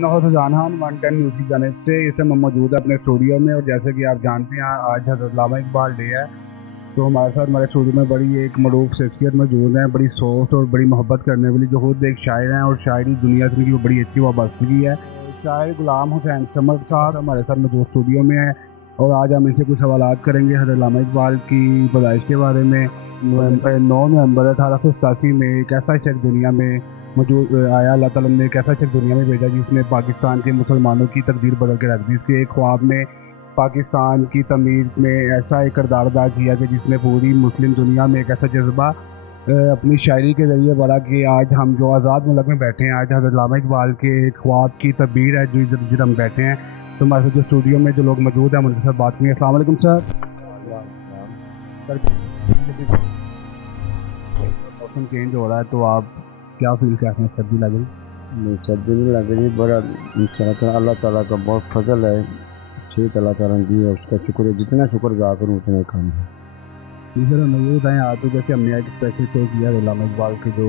अपना हो सुजान खान 110 न्यूज़ की जानिब से इस समय मौजूद है अपने स्टूडियो में। और जैसे कि आप जानते हैं आज हज़रत अल्लामा इकबाल डे है, तो हमारे साथ हमारे स्टूडियो में बड़ी एक मरूफ शख्सियत मौजूद है, बड़ी सोच और बड़ी मोहब्बत करने वाली, जो खुद एक शायर हैं और शायरी दुनिया से उनकी बड़ी अच्छी वाबस्तगी है। शायर गुलाम हुसैन समद साहब हमारे साथ मौजूद स्टूडियो में है और आज हम इनसे कुछ सवालात करेंगे हज़रत अल्लामा इकबाल की पैदाइश के बारे में। 9 नवंबर 1887 में एक ऐसा शख्स दुनिया में मौजूद आया, अल्लाह ताला ने एक ऐसा शख्स दुनिया में भेजा जिसने पाकिस्तान के मुसलमानों की तकदीर बदल के रख दी। इसके एक ख्वाब में पाकिस्तान की तमीर में ऐसा एक किरदार अदा किया कि जिसने पूरी मुस्लिम दुनिया में एक ऐसा जज्बा अपनी शायरी के ज़रिए बढ़ा कि आज हम जो आज़ाद मुल्क में बैठे हैं, आज हज़रत अल्लामा इकबाल के ख्वाब की तबीर है जो इधर हम बैठे हैं। तो हमारे साथ जो स्टूडियो में जो लोग मौजूद हैं उनके साथ बात करेंगे। अस्सलाम वालेकुम सर। मौसम चेंज हो रहा है तो आप क्या फील करते हैं? सर्दी लग रही? नहीं, सर्दी नहीं लग रही। बड़ा इंशाअल्लाह अल्लाह ताला का बहुत फजल है। ठीक अल्लाह ताला जी है, उसका शुक्र है। जितना शुक्र अदा करूँ उतना कम है। जी सर, हमें ये बताएं आज तो जैसे हमने एक स्पेशल शो किया अल्लामा इकबाल की जो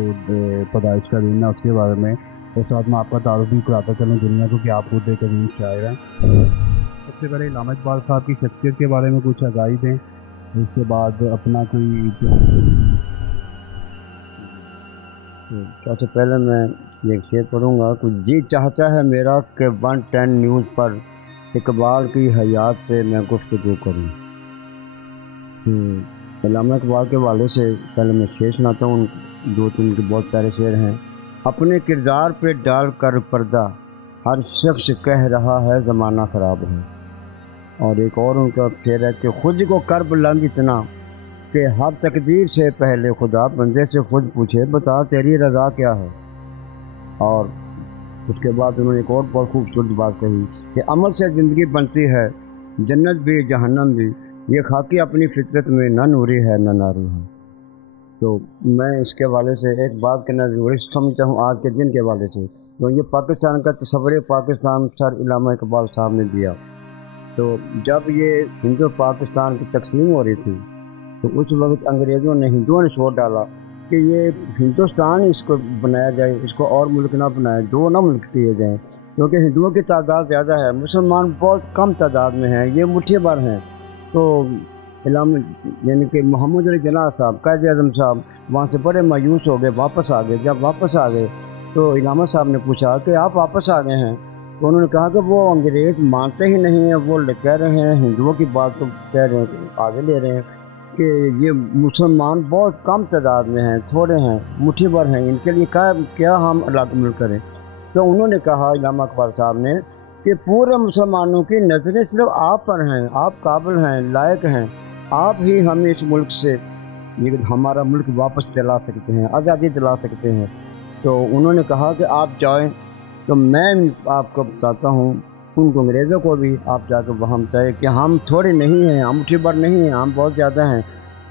पैदाइश का दिन है उसके बारे में, और साथ में आपका तारुफ भी कराता चलूँ दुनिया को कि आप खुद एक अजीम शायर हैं। सबसे पहले अल्लामा इकबाल साहब की शख्सियत के बारे में कुछ आगाही दें, उसके बाद अपना कोई। सबसे पहले मैं ये शेर पढ़ूँगा। कुछ जी चाहता है मेरा कि 110 न्यूज़ पर इकबाल की हयात से मैं गुफ्तगू करूँ। अल्लामा इकबाल के वाले से पहले मैं शेर सुनाता हूँ। 2-3 के बहुत प्यारे शेर हैं। अपने किरदार पे डाल कर पर्दा हर शख्स कह रहा है ज़माना ख़राब है। और एक और उनका शेर है कि खुद को कर बुलंद इतना कि हर तकदीर से पहले खुदा बंदे से खुद पूछे बता तेरी रज़ा क्या है। और उसके बाद उन्होंने एक और बहुत खूबसूरत बात कही कि अमल से ज़िंदगी बनती है, जन्नत भी जहन्नम भी, ये खाकी अपनी फितरत में न नूरी है न नारू है। तो मैं इसके वाले से एक बात कहना ज़रूरी समझता हूँ आज के दिन के वाले से। तो ये पाकिस्तान का तस्वर पाकिस्तान सर अल्लामा इकबाल साहब ने दिया। तो जब ये हिंदू पाकिस्तान की तकसीम हो रही थी तो उस वक्त अंग्रेज़ों ने हिंदुओं ने शोर डाला कि ये हिंदुस्तान इसको बनाया जाए, इसको और मुल्क ना बनाए, 2 ना मुल्क किए जाएँ, क्योंकि हिंदुओं की तादाद ज़्यादा है, मुसलमान बहुत कम तादाद में हैं, ये मुट्ठी भर हैं। तो इलाम यानी कि मोहम्मद अली जिन्ना साहब कायद आज़म साहब वहाँ से बड़े मायूस हो गए, वापस आ गए। जब वापस आ गए तो इलामा साहब ने पूछा कि आप वापस आ गए हैं, तो उन्होंने कहा कि वो अंग्रेज़ मानते ही नहीं हैं, वो कह रहे हैं हिंदुओं की बात तो कह रहे हैं, आगे ले रहे हैं कि ये मुसलमान बहुत कम तादाद में हैं, थोड़े हैं, मुट्ठी भर हैं, इनके लिए क्या हम अलग मुल्क करें। तो उन्होंने कहा अल्लामा इकबाल साहब ने कि पूरे मुसलमानों की नज़रें सिर्फ आप पर हैं, आप काबिल हैं, लायक हैं, आप ही हमें इस मुल्क से ये हमारा मुल्क वापस चला सकते हैं, आज़ादी दिला सकते हैं। तो उन्होंने कहा कि आप जाएं। तो मैं आपको बताता हूँ उनको अंग्रेज़ों को भी आप जाकर वहाँ बताएं कि हम थोड़े नहीं हैं, हम मुट्ठी भर नहीं हैं, हम बहुत ज़्यादा हैं।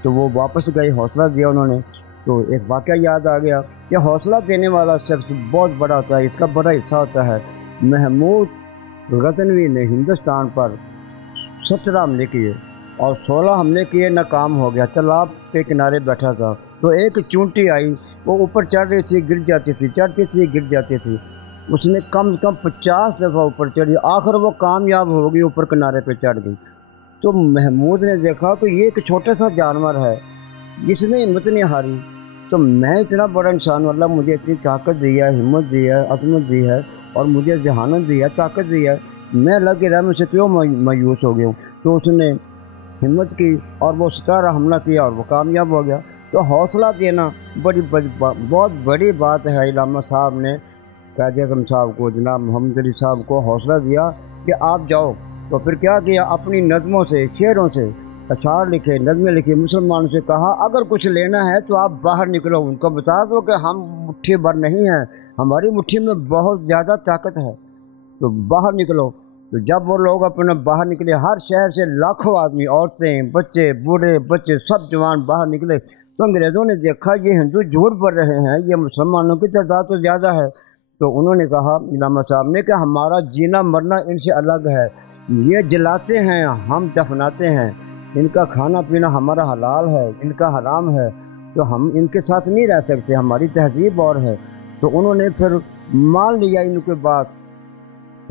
तो वो वापस गए, हौसला दिया उन्होंने। तो एक वाक़या याद आ गया कि हौसला देने वाला शख्स बहुत बड़ा होता है, इसका बड़ा हिस्सा होता है। महमूद गज़नवी ने हिंदुस्तान पर 17 हमले किए और 16 हमले किए, नाकाम हो गया। तालाब के किनारे बैठा था तो एक चूंटी आई, वो ऊपर चढ़ रही थी, गिर जाती थी, चढ़ती थी, गिर जाती थी। उसने कम से कम 50 दफ़ा ऊपर चढ़ी, आखिर वो कामयाब हो गई, ऊपर किनारे पे चढ़ गई। तो महमूद ने देखा कि ये एक छोटा सा जानवर है, इसने हिम्मत नहीं हारी। तो मैं इतना बड़ा इंसान, अल्लाह मुझे इतनी ताकत दी है, हिम्मत दी है, अज़मत दी है और मुझे जहानत दी है, ताकत दी है, मैं अल्लाह के रहम से क्यों मायूस हो गया हूँ। तो उसने हिम्मत की और वो 17 हमला किया और वो कामयाब हो गया। तो हौसला देना बहुत बड़ी बात है। अल्लामा साहब ने कायद आज़म साहब को, जनाब मोहम्मद अली साहब को हौसला दिया कि आप जाओ। तो फिर क्या किया, अपनी नज़मों से, शेरों से अशार लिखे, नज़में लिखी, मुसलमानों से कहा अगर कुछ लेना है तो आप बाहर निकलो, उनको बता दो कि हम मुट्ठी भर नहीं हैं, हमारी मुट्ठी में बहुत ज़्यादा ताकत है, तो बाहर निकलो। तो जब वो लोग अपने बाहर निकले, हर शहर से लाखों आदमी, औरतें, बच्चे, बूढ़े बच्चे, सब जवान बाहर निकले। तो अंग्रेज़ों ने देखा ये हिंदू झूठ बोल रहे हैं, ये मुसलमानों की तादाद तो ज़्यादा है। तो उन्होंने कहा अल्लामा साहब ने कि हमारा जीना मरना इनसे अलग है, ये जलाते हैं, हम दफनाते हैं, इनका खाना पीना हमारा हलाल है, इनका हराम है, तो हम इनके साथ नहीं रह सकते, हमारी तहजीब और है। तो उन्होंने फिर मान लिया इनकी बात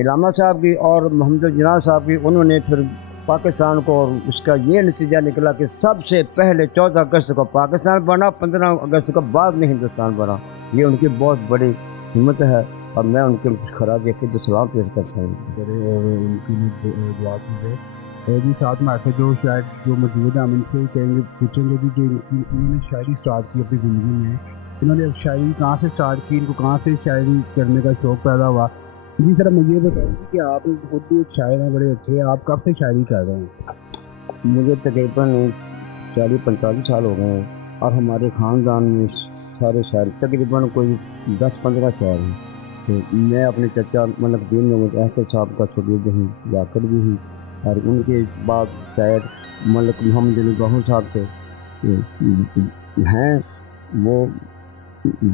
علامہ صاحب کی اور محمد جناح صاحب کی، انہوں نے پھر پاکستان کو، اور اس کا یہ نتیجہ نکلا کہ سب سے پہلے 14 اگست کو پاکستان بنا، 15 اگست کو بعد میں ہندوستان بنا۔ یہ ان کی بہت بڑی ہمت ہے اور میں ان کے خراج عقیدت سلام پیش کرتا ہوں اور ان کی دعا کیجیے۔ جی ساتھ میں ایسے جو شاید جو موجود ہیں، ہم ان سے کہیں گے، پوچھیں گے کہ انہوں نے شاعری اسٹارٹ کی اپنی زندگی میں، انہوں نے شاعری کہاں سے اسٹارٹ کی، ان کو کہاں سے شاعری کرنے کا شوق پیدا ہوا؟ جی سر مجھے یہ بتائیں گے کہ آپ خود بھی ایک شاعر ہیں بڑے اچھے، آپ کب سے شاعری کر رہے ہیں؟ مجھے تقریباً 40-45 سال ہو گئے ہیں، اور ہمارے خاندان میں سارے شاعر تقریباً کوئی 10-15 شاعر ہیں۔ تو میں اپنے چچا ملک الدین محمد احسن صاحب کا شاگرد ہوں، یاکر بھی ہوں، اور ان کے بعد شاعر ملک محمد علی گوہر صاحب سے ہیں، وہ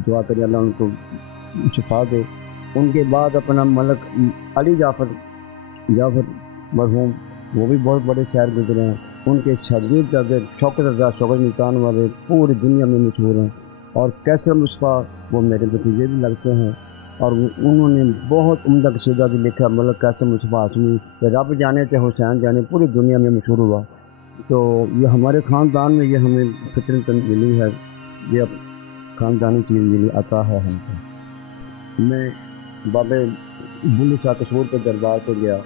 دعا کرے اللہ ان کو شفا دے۔ ان کے بعد اپنا ملک علی جعفر مرحوم، وہ بھی بہت بڑے شاعر گزرے ہیں۔ ان کے شاگرد اگر شوکت رضا شوکت ملتان والے پوری دنیا میں مشہور ہیں، اور کیسر مصطفیٰ وہ میرے بھتیجے بھی لگتے ہیں، اور انہوں نے بہت عمدہ قصیدہ بھی لکھا، ملک کیسر مصطفیٰ ہاشمی، رب جانے تے حسین جانے، پوری دنیا میں مشہور ہوا۔ تو یہ ہمارے خاندان میں یہ ہمیں فطرت ملی ہے، یہ خاندانی چیز ملی، عطا ہے ہم کو۔ میں بابے بلی شاہ کشور کے دربار پہ گیا،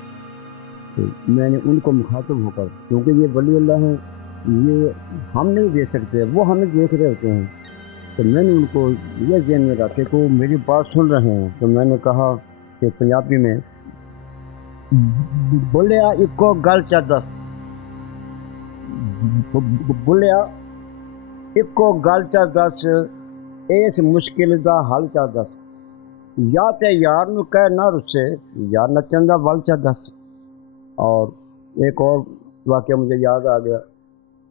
تو میں نے ان کو مخاطب ہو کر، کیونکہ یہ ولی اللہ ہیں، یہ ہم نہیں دیکھ سکتے، وہ ہمیں دیکھ رہے ہوتے ہیں، تو میں نے ان کو یہ ذہن میں رکھے کہ وہ میری بات سن رہے ہیں، تو میں نے کہا کہ پنجابی میں، بولیا اکو گل چا دس، بولیا اکو گل چا دس، اس مشکل دا حل چا دس، یا تے یار نو کہہ نہ رسے، یا نچن دا ول چا دس۔ اور ایک اور واقعہ مجھے یاد آ گیا،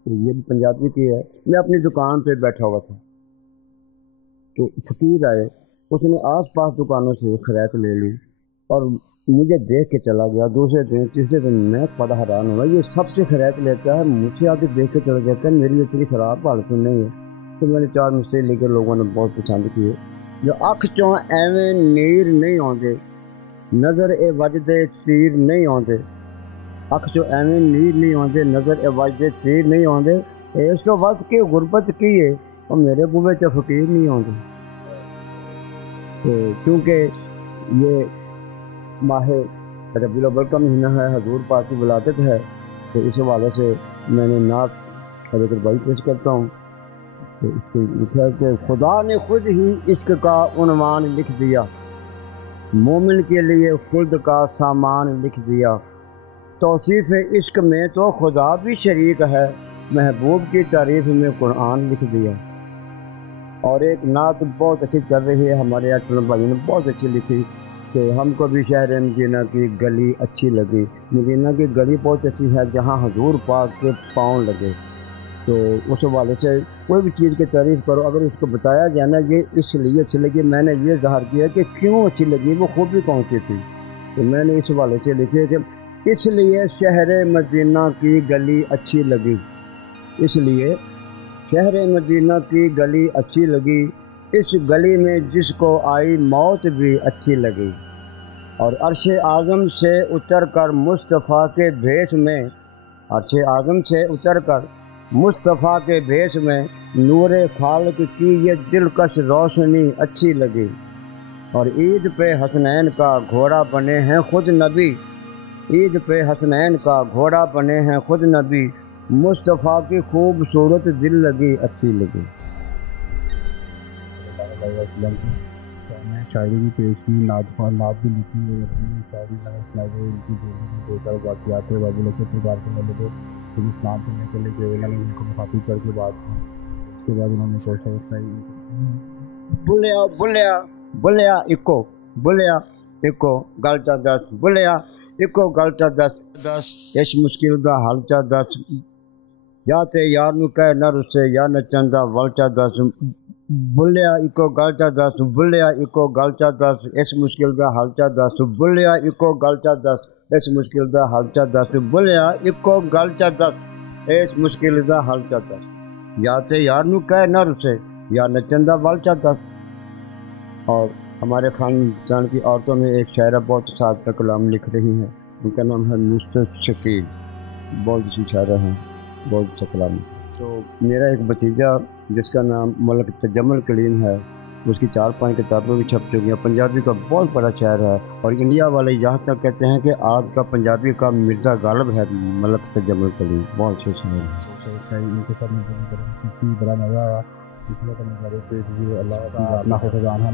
یہ بھی پنجابی کی ہے۔ میں اپنی دکان پہ بیٹھا ہوا تھا، تو فقیر آئے، اس نے آس پاس دکانوں سے خریت لے لی اور مجھے دیکھ کے چلا گیا۔ دوسرے دن تیسرے دن میں بڑا حیران ہوا، یہ سب سے خریت لیتا ہے، مجھ سے آگے دیکھ کے چلا جاتا ہے، میری اتنی خراب حالت نہیں ہے۔ تو میں نے 4 مشتے لے کے لوگوں نے بہت پسند کیے۔ جو اکھ چوں ایویں نیر نہیں آندے، نظر اے وجدے تیر نہیں آندے، اکھ چوں ایویں نیر نہیں آندے، نظر اے وجدے تیر نہیں آندے، اس تو وقت کی غربت کی ہے، اور میرے بوے چ فقیر نہیں آندے۔ تو کیونکہ یہ ماہ ربیع الاول کا مہینہ ہے، حضور پاک کی ولادت ہے، تو اس حوالے سے میں نے نعت حضرت بھائی پیش کرتا ہوں۔ تو اس کو لکھا کہ خدا نے خود ہی عشق کا عنوان لکھ دیا، مومن کے لیے خلد کا سامان لکھ دیا، توصیف عشق میں تو خدا بھی شریک ہے، محبوب کی تعریف میں قرآن لکھ دیا۔ اور ایک نعت بہت اچھی چل رہی ہے، ہمارے اکرم بھائی نے بہت اچھی لکھی کہ ہم کو بھی شہر مدینہ کی گلی اچھی لگی، مدینہ کی گلی بہت اچھی ہے جہاں حضور پاک کے پاؤں لگے۔ تو اس حوالے سے کوئی بھی چیز کی تعریف کرو، اگر اس کو بتایا جائے نا یہ اس لیے اچھی لگی، میں نے یہ ظاہر کیا کہ کیوں اچھی لگی، وہ خوبی کون سی تھی، تو میں نے اس حوالے سے لکھے کہ اس لیے شہر مدینہ کی گلی اچھی لگی، اس لیے شہر مدینہ کی گلی اچھی لگی، اس گلی میں جس کو آئی موت بھی اچھی لگی، اور عرش اعظم سے اتر کر مصطفیٰ کے بھیس میں، عرش اعظم سے اتر کر مصطفیٰ کے بھیس میں نور خالق کی یہ دلکش روشنی اچھی لگی، اور عید پہ حسنین کا گھوڑا بنے ہیں خود نبی، عید پہ حسنین کا گھوڑا بنے ہیں خود نبی، مصطفیٰ کی خوبصورت دل لگی اچھی لگی۔ میں شاعری بھی پیش کی، نعت بھی لکھی ہے، اپنی شاعری میں سنائی گئی، ان کی دو چار واقعات ہے بابو لوگ کے بار سے ملے تھے، پھر اسلام پڑھنے کے لیے گئے، انہوں نے ان کو مخاطب کر کے بات کی، اس کے بعد انہوں نے کوشش سنائی، بولیا بولیا بولیا اکو، بولیا اکو گل چا دس، بولیا اکو گل چا دس، اس مشکل دا حل چا دس، یا تے یار نو کہہ نہ رسے، یا نچن دا ول چا دس، بولیا اکو گل چا دس، بولیا اکو گل چا دس، اس مشکل دا حل چا دس، بولیا اکو گل چا دس، اس مشکل دا حل چا دس، بولیا اکو گل چا دس، اس مشکل دا حل چا دس، یا تے یار نو کہہ نہ رسے، یا نچن دا ول چا دس۔ اور ہمارے خاندان کی عورتوں میں ایک شاعرہ بہت اچھا کلام لکھ رہی ہیں، ان کا نام ہے نصرت شکیل، بہت اچھی شاعرہ ہیں، بہت اچھا کلام ہے۔ تو میرا ایک بھتیجا جس کا نام ملک تجمل کلیم ہے، اس کی 4-5 کتابیں بھی چھپ چکی ہیں، پنجابی کا بہت بڑا شاعر ہے، اور انڈیا والے یہاں تک کہتے ہیں کہ آج کا پنجابی کا مرزا غالب ہے ملک تجمل کلیم، بہت اچھے شاعر ہیں۔ ان کے ساتھ مجھے بڑا مزہ آیا، اس لیے اللہ کا اپنا خزانہ